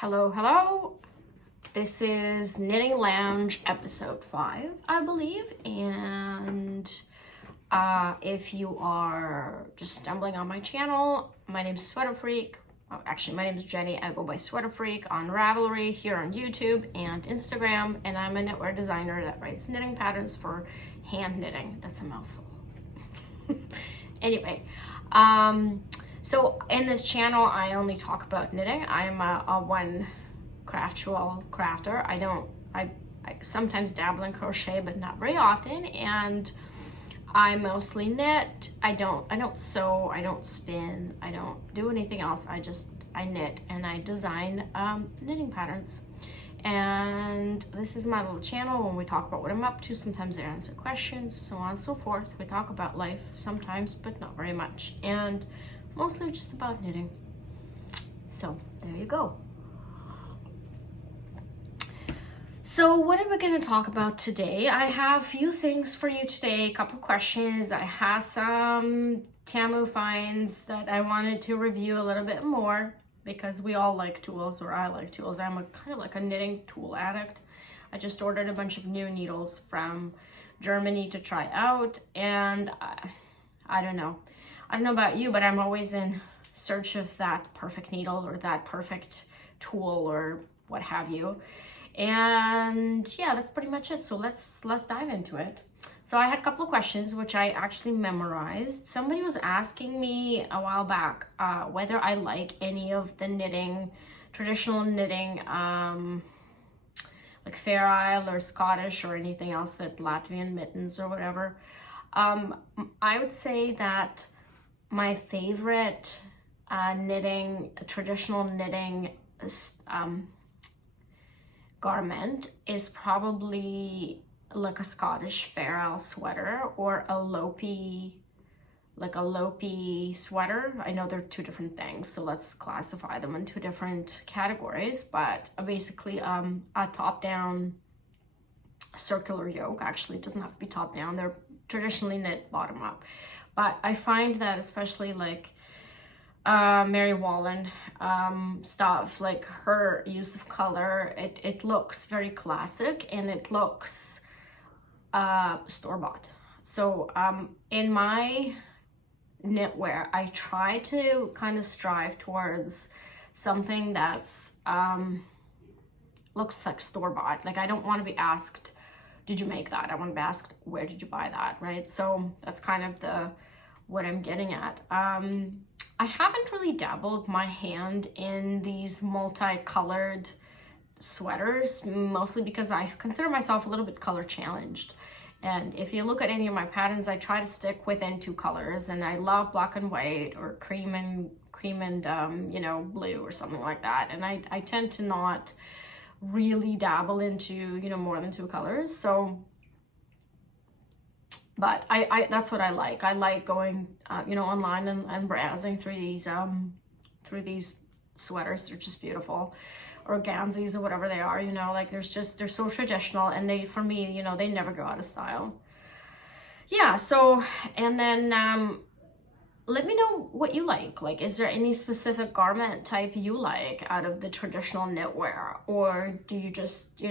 Hello, hello. This is Knitting Lounge episode 5, I believe. And if you are just stumbling on my channel, my name is Sweater Freak. Actually, my name is Jenny. I go by Sweater Freak on Ravelry here on YouTube and Instagram. And I'm a knitwear designer that writes knitting patterns for hand knitting. That's a mouthful. Anyway, so in this channel, I only talk about knitting. I'm a one craftual crafter. I sometimes dabble in crochet, but not very often. And I mostly knit. I don't sew, I don't spin, I don't do anything else. I knit and I design knitting patterns. And this is my little channel when we talk about what I'm up to. Sometimes I answer questions, so on and so forth. We talk about life sometimes, but not very much. And mostly just about knitting. So there you go. So what are we going to talk about today? I have a few things for you today, a couple questions. I have some Temu finds that I wanted to review a little bit more because we all like tools, or I like tools. I'm kind of like a knitting tool addict. I just ordered a bunch of new needles from Germany to try out, and I don't know about you, but I'm always in search of that perfect needle or that perfect tool or what have you. And yeah, that's pretty much it. So let's dive into it. So I had a couple of questions which I actually memorized. Somebody was asking me a while back whether I like any of the traditional knitting, like Fair Isle or Scottish or anything else, that Latvian mittens or whatever. I would say that my favorite traditional knitting garment is probably like a Scottish Fair Isle sweater or a Lopi sweater. I know they're two different things, so let's classify them in two different categories, but basically a top-down circular yoke. Actually, it doesn't have to be top-down. They're traditionally knit bottom-up, but I find that especially like Mary Wallen stuff, like her use of color, it looks very classic and it looks store-bought. So in my knitwear, I try to kind of strive towards something that's looks like store-bought. Like, I don't want to be asked, did you make that? I want to be asked, where did you buy that, right? So that's kind of what I'm getting at. I haven't really dabbled my hand in these multicolored sweaters, mostly because I consider myself a little bit color challenged. And if you look at any of my patterns, I try to stick within two colors, and I love black and white or cream and blue or something like that. And I tend to not really dabble into, more than two colors. So but I that's what I like. I like going, online and browsing through these sweaters. They're just beautiful, organzas or whatever they are. Like they're so traditional, and for me, they never go out of style. Yeah. So, and then let me know what you like. Like, is there any specific garment type you like out of the traditional knitwear, or do you just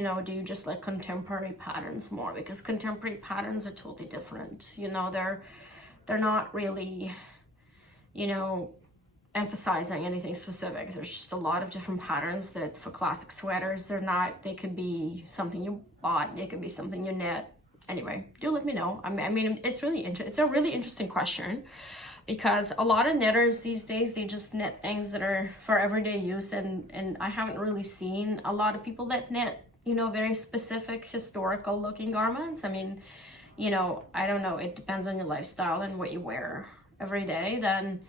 like contemporary patterns more? Because contemporary patterns are totally different. They're not really, emphasizing anything specific. There's just a lot of different patterns that for classic sweaters, they could be something you bought, it could be something you knit. Anyway, do let me know. I mean, it's a really interesting question, because a lot of knitters these days, they just knit things that are for everyday use, and I haven't really seen a lot of people that knit, very specific historical looking garments. I mean, I don't know, it depends on your lifestyle and what you wear every day. Then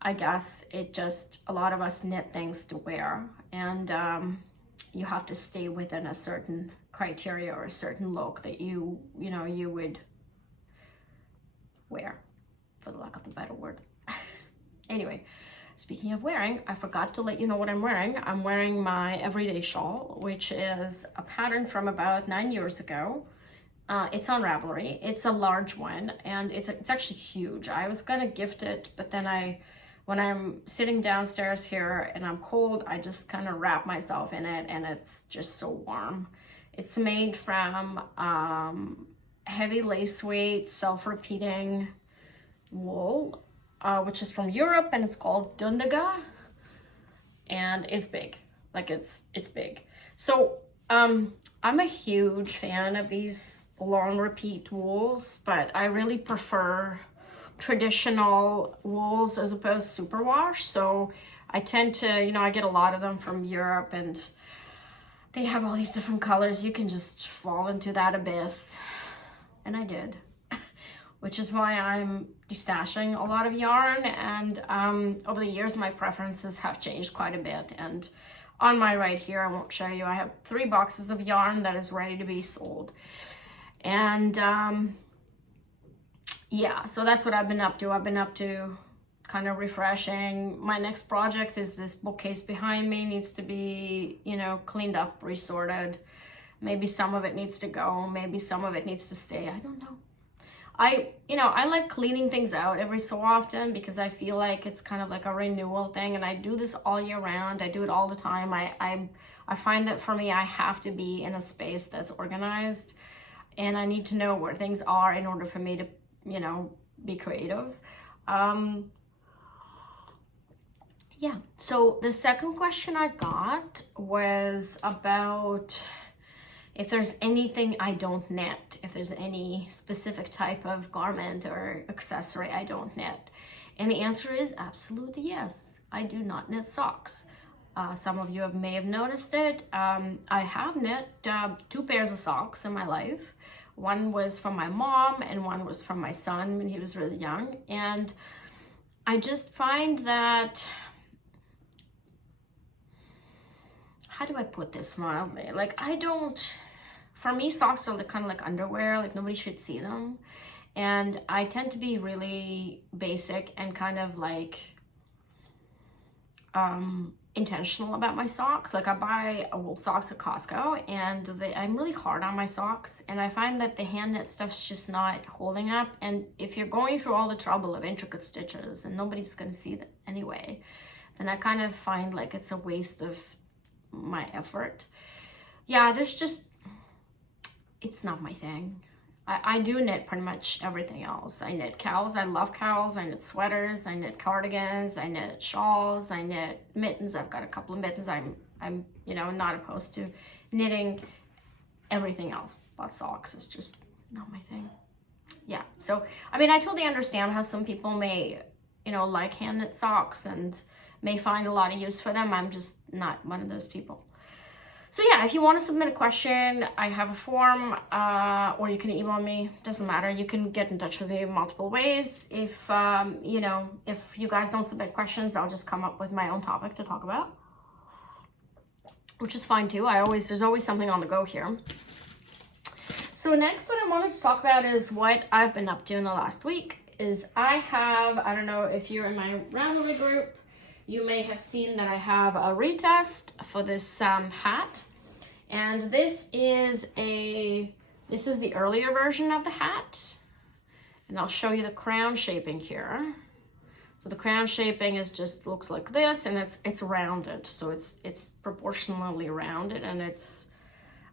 I guess a lot of us knit things to wear, and you have to stay within a certain criteria or a certain look that you would wear, for the lack of a better word. Anyway, speaking of wearing, I forgot to let you know what I'm wearing. I'm wearing my everyday shawl, which is a pattern from about 9 years ago. It's on Ravelry. It's a large one, and it's actually huge. I was gonna gift it, but then when I'm sitting downstairs here and I'm cold, I just kind of wrap myself in it, and it's just so warm. It's made from heavy lace weight, self-repeating wool, which is from Europe, and it's called Dundaga, and it's big. Like it's big. So I'm a huge fan of these long repeat wools, but I really prefer traditional wools as opposed to superwash. So I tend to, you know, I get a lot of them from Europe, and they have all these different colors. You can just fall into that abyss, and I did, which is why I'm destashing a lot of yarn. And over the years, my preferences have changed quite a bit. And on my right here, I won't show you, I have 3 boxes of yarn that is ready to be sold. And yeah, so that's what I've been up to. I've been up to kind of refreshing. My next project is this bookcase behind me. Needs to be, you know, cleaned up, resorted. Maybe some of it needs to go. Maybe some of it needs to stay. I don't know. I like cleaning things out every so often because I feel like it's kind of like a renewal thing, and I do this all year round. I do it all the time. I find that for me, I have to be in a space that's organized, and I need to know where things are in order for me to, you know, be creative. Yeah, so the second question I got was about if there's anything I don't knit, if there's any specific type of garment or accessory I don't knit. And the answer is absolutely yes. I do not knit socks. Some of you may have noticed it. I have knit 2 pairs of socks in my life. One was from my mom and one was from my son when he was really young. And I just find that, how do I put this mildly? Like, for me, socks are kind of like underwear, like nobody should see them. And I tend to be really basic and kind of like intentional about my socks. Like I buy wool socks at Costco, and I'm really hard on my socks, and I find that the hand knit stuff's just not holding up. And if you're going through all the trouble of intricate stitches and nobody's gonna see that anyway, then I kind of find like it's a waste of my effort. Yeah, it's not my thing. I do knit pretty much everything else. I knit cowls. I love cowls. I knit sweaters. I knit cardigans. I knit shawls. I knit mittens. I've got a couple of mittens. I'm you know, not opposed to knitting everything else, but socks is just not my thing. Yeah. So I mean, I totally understand how some people may, you know, like hand knit socks and may find a lot of use for them. I'm just not one of those people. So yeah, if you want to submit a question, I have a form, or you can email me. Doesn't matter. You can get in touch with me in multiple ways. If you know, if you guys don't submit questions, I'll just come up with my own topic to talk about, which is fine too. There's always something on the go here. So next, what I wanted to talk about is what I've been up to in the last week. I don't know if you're in my Ravelry group, you may have seen that I have a retest for this hat, and this is the earlier version of the hat, and I'll show you the crown shaping here. So the crown shaping looks like this, and it's rounded, so it's proportionally rounded, and it's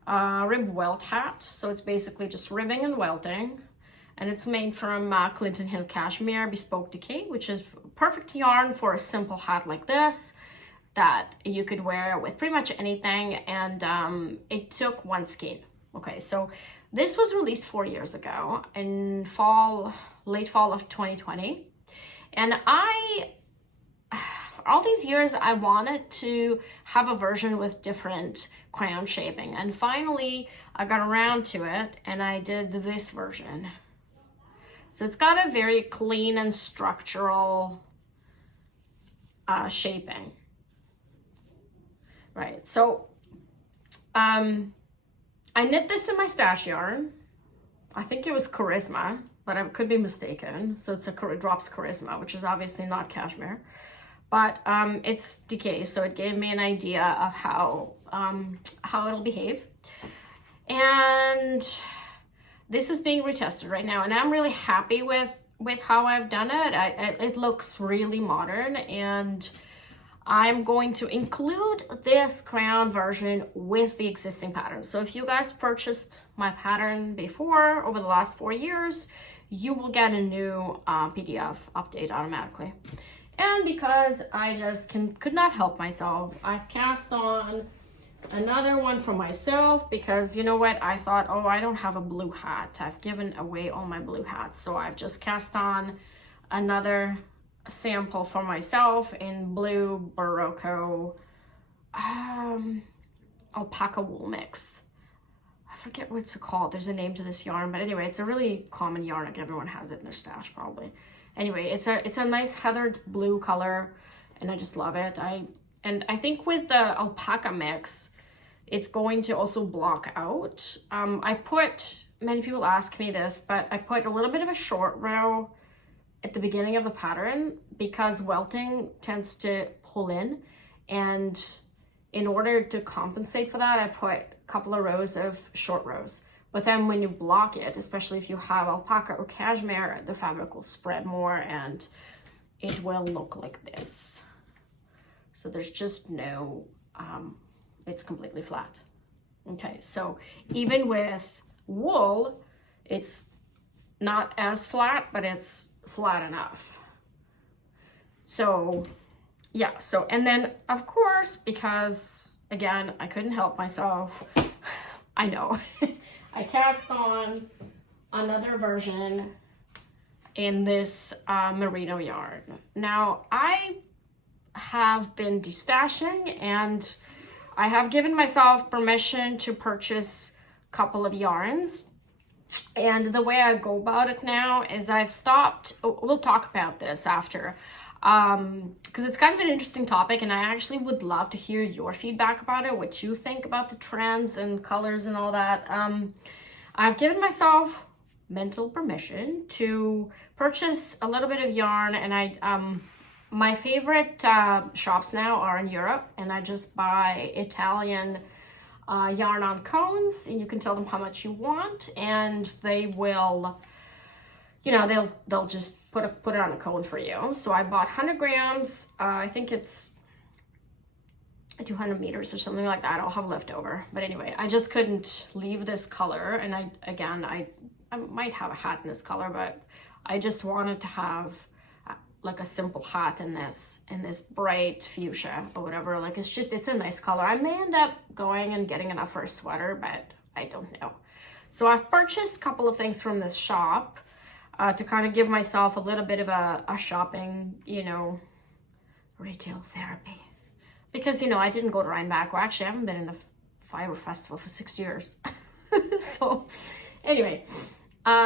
rib welt hat, so it's basically just ribbing and welting, and it's made from Clinton Hill cashmere bespoke decay, which is perfect yarn for a simple hat like this that you could wear with pretty much anything. And it took 1 skein. Okay, so this was released 4 years ago in late fall of 2020, and for all these years I wanted to have a version with different crown shaping, and finally I got around to it and I did this version. So it's got a very clean and structural shaping. Right, so I knit this in my stash yarn. I think it was Charisma, but I could be mistaken. So it's Drops Charisma, which is obviously not cashmere, but it's decay, so it gave me an idea of how it'll behave. And this is being retested right now, and I'm really happy with with how I've done it. It looks really modern, and I'm going to include this crayon version with the existing pattern. So if you guys purchased my pattern before, over the last 4 years, you will get a new PDF update automatically. And because I just could not help myself, I've cast on another one for myself, because you know what, I thought, oh, I don't have a blue hat. I've given away all my blue hats, so I've just cast on another sample for myself in blue Barocco alpaca wool mix. I forget what it's called. There's a name to this yarn, but anyway, it's a really common yarn. Like everyone has it in their stash probably. Anyway, it's a nice heathered blue color, and I just love it. I think with the alpaca mix, it's going to also block out. Many people ask me this, but I put a little bit of a short row at the beginning of the pattern because welting tends to pull in, and in order to compensate for that, I put a couple of rows of short rows. But then when you block it, especially if you have alpaca or cashmere, the fabric will spread more and it will look like this. So there's just no, it's completely flat. Okay, so even with wool, it's not as flat, but it's flat enough. So yeah, and then of course, because again, I couldn't help myself, I know, I cast on another version in this merino yarn. Now, I have been destashing, and I have given myself permission to purchase a couple of yarns. And the way I go about it now is I've stopped, we'll talk about this after, because it's kind of an interesting topic, and I actually would love to hear your feedback about it, what you think about the trends and colors and all that. I've given myself mental permission to purchase a little bit of yarn, and my favorite shops now are in Europe, and I just buy Italian yarn on cones, and you can tell them how much you want, and they will, you know, they'll just put it on a cone for you. So I bought 100 grams. I think it's 200 meters or something like that. I'll have leftover, but anyway, I just couldn't leave this color, and I might have a hat in this color, but I just wanted to have like a simple hat in this bright fuchsia or whatever. Like it's a nice color. I may end up going and getting enough for a sweater, but I don't know. So I've purchased a couple of things from this shop to kind of give myself a little bit of a shopping, you know, retail therapy, because you know I didn't go to Rhinebeck. Well, actually I haven't been in the fiber festival for 6 years. So anyway,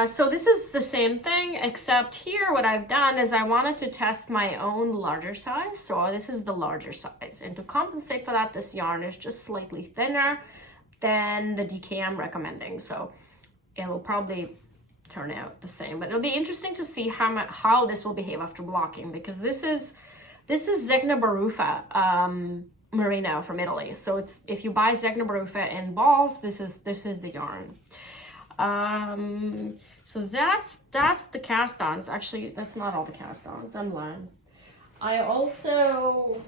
so this is the same thing, except here what I've done is I wanted to test my own larger size. So this is the larger size. And to compensate for that, this yarn is just slightly thinner than the DK I'm recommending. So it'll probably turn out the same, but it'll be interesting to see how this will behave after blocking, because this is Zegna Barufa merino from Italy. So it's, if you buy Zegna Barufa in balls, this is the yarn. So that's the cast-ons. Actually, that's not all the cast-ons. I'm lying. I also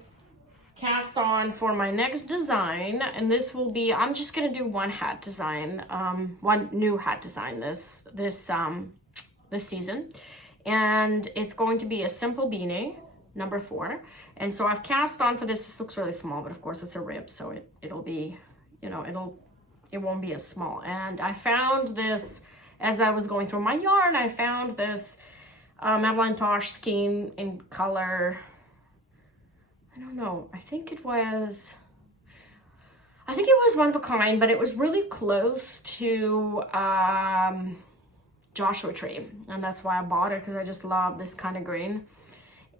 cast on for my next design, and this will be, I'm just gonna do one hat design, one new hat design this season, and it's going to be a simple beanie, number 4. And so I've cast on for this. This looks really small, but of course it's a rib, so it'll be, you know, it won't be as small. And I found this as I was going through my yarn. I found this Avalanche skein in color, I don't know, I think it was one of a kind, but it was really close to Joshua Tree, and that's why I bought it, because I just love this kind of green.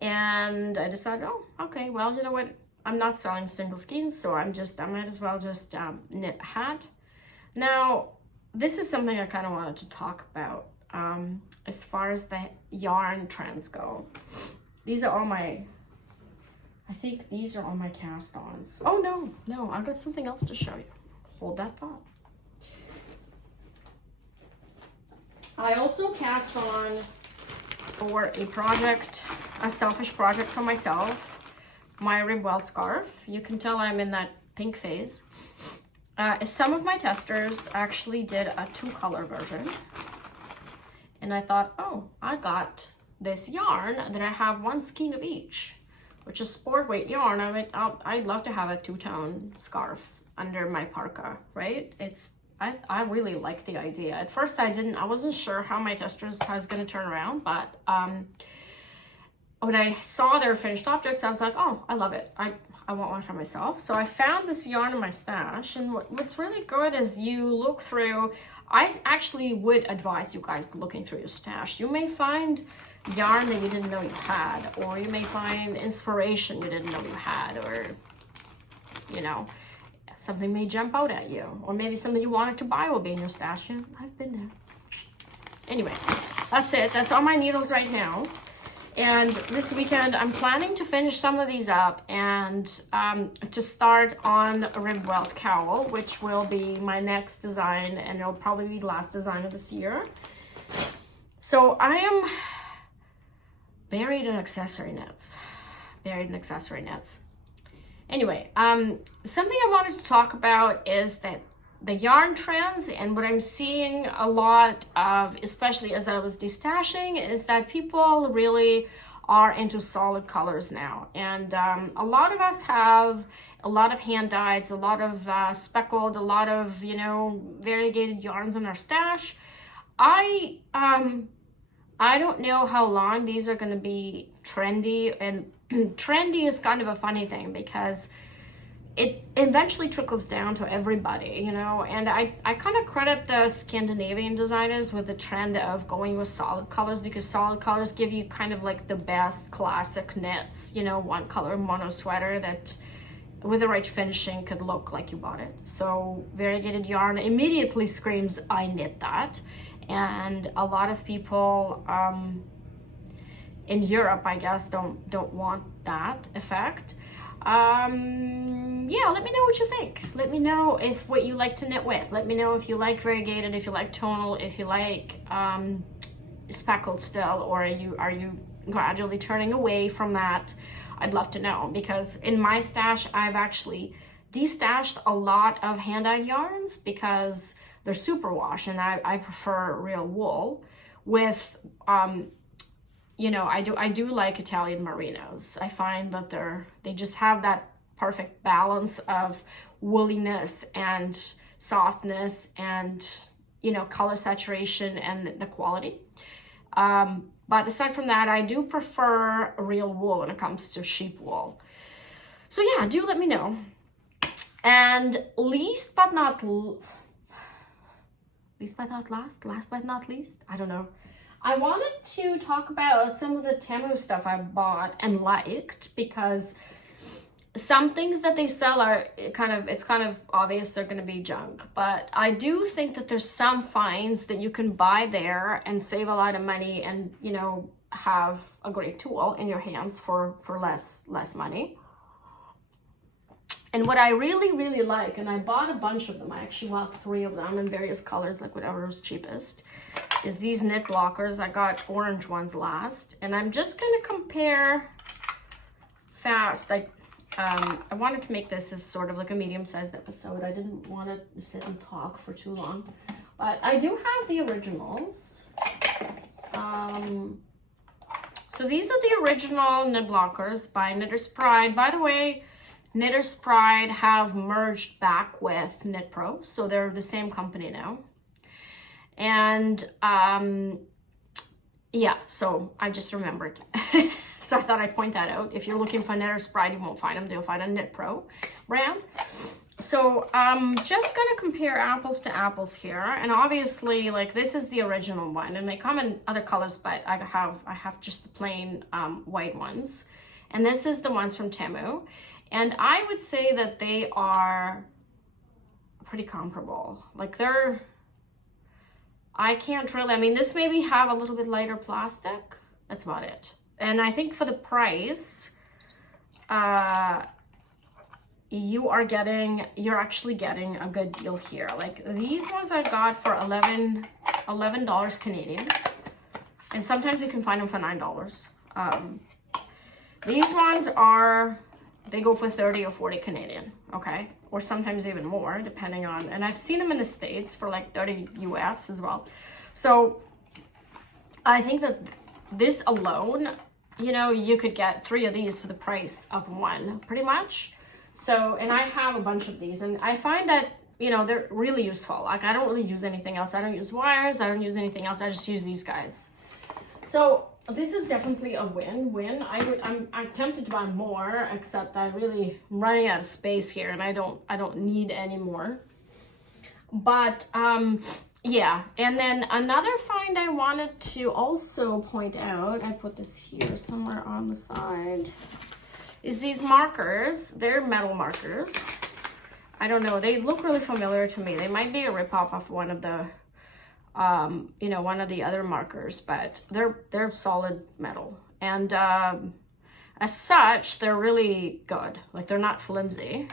And I decided, oh, okay, well, you know what, I'm not selling single skeins, so I might as well just knit a hat. Now, this is something I kind of wanted to talk about as far as the yarn trends go. These are all my, I think these are all my cast-ons. Oh, no, I've got something else to show you. Hold that thought. I also cast on for a project, a selfish project for myself, my Welt Scarf. You can tell I'm in that pink phase. Some of my testers actually did a 2-color version. And I thought, oh, I got this yarn that I have 1 skein of each, which is sport weight yarn. I'd love to have a 2-tone scarf under my parka, right? I really like the idea. At first I wasn't sure how my testers was gonna turn around, but when I saw their finished objects, I was like, oh, I love it. I want one for myself. So I found this yarn in my stash, and what's really good is you look through. I actually would advise you guys looking through your stash. You may find yarn that you didn't know you had, or you may find inspiration you didn't know you had, or, you know, something may jump out at you, or maybe something you wanted to buy will be in your stash. And I've been there. Anyway, that's it. That's all my needles right now. And this weekend, I'm planning to finish some of these up and to start on a rib welt cowl, which will be my next design, and it'll probably be the last design of this year. So I am buried in accessory knits. Anyway, something I wanted to talk about is that the yarn trends, and what I'm seeing a lot of, especially as I was destashing, is that people really are into solid colors now. And a lot of us have a lot of hand dyeds, a lot of speckled, a lot of, you know, variegated yarns in our stash. I don't know how long these are going to be trendy, and trendy is kind of a funny thing because it eventually trickles down to everybody, you know, and I kind of credit the Scandinavian designers with the trend of going with solid colors, because solid colors give you kind of like the best classic knits, you know, 1-color mono sweater that with the right finishing could look like you bought it. So variegated yarn immediately screams, I knit that. And a lot of people in Europe, I guess, don't want that effect. Yeah, let me know what you think. Let me know if what you like to knit with. Let me know if you like variegated, if you like tonal, if you like speckled still, or are you gradually turning away from that. I'd love to know, because in my stash I've actually destashed a lot of hand-dyed yarns because they're superwash, and I prefer real wool with you know, I do like Italian merinos. I find that they just have that perfect balance of wooliness and softness and, you know, color saturation and the quality. But aside from that, I do prefer real wool when it comes to sheep wool. So yeah, do let me know. And last but not least, I don't know. I wanted to talk about some of the Temu stuff I bought and liked, because some things that they sell are it's kind of obvious they're going to be junk, but I do think that there's some finds that you can buy there and save a lot of money, and, you know, have a great tool in your hands for less money. And what I really like, and I bought a bunch of them, I actually bought 3 of them in various colors, like whatever was cheapest, is these Nit Blockers. I got orange ones last, and I'm just gonna compare fast. I wanted to make this as sort of like a medium-sized episode. I didn't want to sit and talk for too long, but I do have the originals. So these are the original Nit Blockers by Knitter's Pride. By the way, Knitter's Pride have merged back with Knit Pro, so they're the same company now. And yeah, so I just remembered. So I thought I'd point that out. If you're looking for Knitter's Pride, you won't find them. They'll find a Knit Pro brand. So I'm just gonna compare apples to apples here. And obviously, like, this is the original one, and they come in other colors, but I have just the plain white ones. And this is the ones from Temu. And I would say that they are pretty comparable. Like, I can't really, I mean, this maybe have a little bit lighter plastic. That's about it. And I think for the price, you're actually getting a good deal here. Like, these ones I got for $11 Canadian. And sometimes you can find them for $9. These ones are, they go for 30 or 40 Canadian, okay? Or sometimes even more, depending on, and I've seen them in the States for like 30 US as well. So I think that this alone, you know, you could get 3 of these for the price of 1, pretty much. So, and I have a bunch of these, and I find that, you know, they're really useful. Like, I don't really use anything else. I don't use wires. I don't use anything else. I just use these guys. So this is definitely a win-win. I'm tempted to buy more, except I'm running out of space here, and I don't need any more. But yeah, and then another find I wanted to also point out, I put this here somewhere on the side, is these markers. They're metal markers. I don't know, they look really familiar to me. They might be a ripoff of one of the you know, one of the other markers, but they're solid metal, and as such they're really good. Like, they're not flimsy,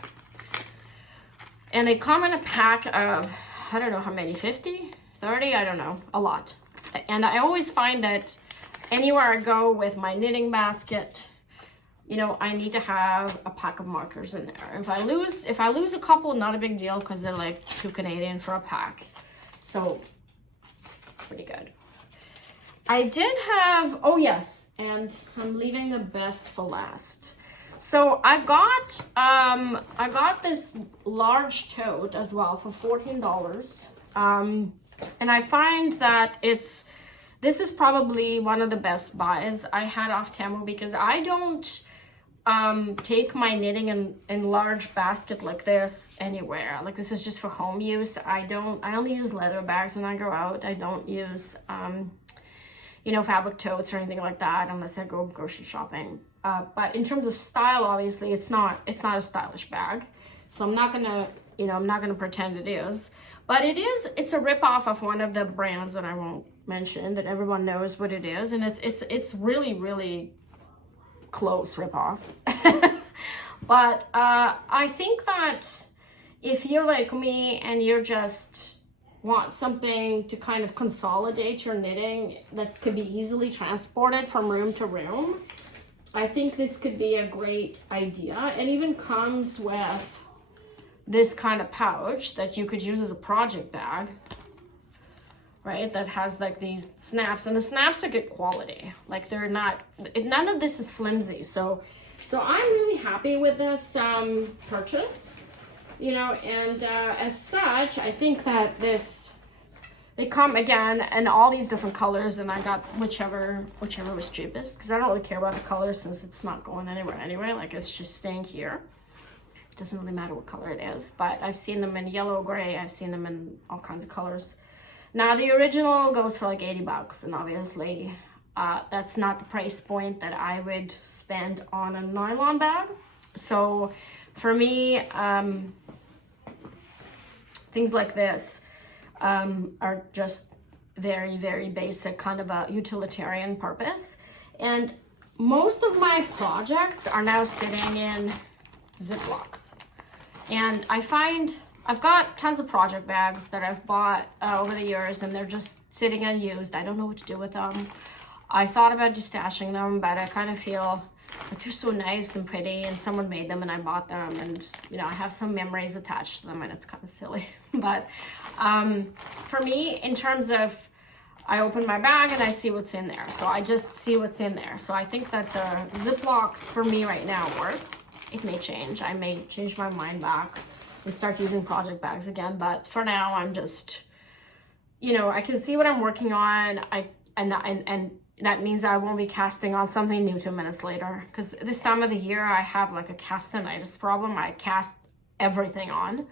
and they come in a pack of, I don't know how many, 50, 30, I don't know, a lot. And I always find that anywhere I go with my knitting basket, you know, I need to have a pack of markers in there. If I lose a couple, not a big deal, because they're like 2 Canadian for a pack. So pretty good. I did have, oh yes, and I'm leaving the best for last. So I got this large tote as well for $14. And I find that this is probably one of the best buys I had off Temu, because I don't take my knitting in large basket like this anywhere. Like, this is just for home use. I only use leather bags when I go out. I don't use you know, fabric totes or anything like that unless I go grocery shopping. But in terms of style, obviously it's not a stylish bag, so I'm not gonna pretend it is. But it's a ripoff of one of the brands that I won't mention, that everyone knows what it is, and it's really close ripoff. But I think that if you're like me and you're just want something to kind of consolidate your knitting that could be easily transported from room to room, I think this could be a great idea. It even comes with this kind of pouch that you could use as a project bag, right? That has like these snaps, and the snaps are good quality. Like, they're not, none of this is flimsy. So I'm really happy with this purchase, you know, and as such, I think that they come again in all these different colors, and I got whichever was cheapest, because I don't really care about the color since it's not going anywhere anyway. Like, it's just staying here. It doesn't really matter what color it is, but I've seen them in yellow, gray, I've seen them in all kinds of colors. Now, the original goes for like $80, and obviously that's not the price point that I would spend on a nylon bag. So for me, things like this are just very basic, kind of a utilitarian purpose. And most of my projects are now sitting in Ziplocs. And I find I've got tons of project bags that I've bought over the years, and they're just sitting unused. I don't know what to do with them. I thought about just stashing them, but I kind of feel like they're so nice and pretty, and someone made them and I bought them, and you know, I have some memories attached to them, and it's kind of silly. But for me, in terms of, I open my bag and I see what's in there, so I just see what's in there. So I think that the Ziplocs for me right now work. It may change. I may change my mind back and start using project bags again, but for now I'm just, you know, I can see what I'm working on. And that means I won't be casting on something new 2 minutes later, because this time of the year I have like a castanitis problem. I cast everything on,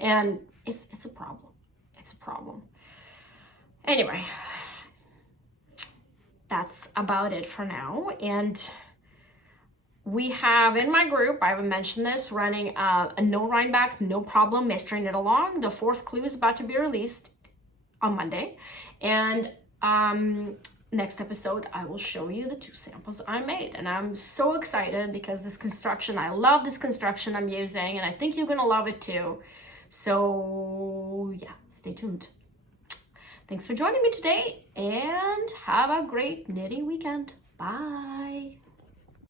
and it's a problem. It's a problem. Anyway, that's about it for now. And we have in my group, I haven't mentioned this, running a no Rhinebeck, no problem mystery knit along. The 4th clue is about to be released on Monday, and next episode I will show you the 2 samples I made. And I'm so excited because this construction, I love this construction I'm using, and I think you're gonna love it too. So yeah, stay tuned. Thanks for joining me today and have a great knitting weekend. Bye.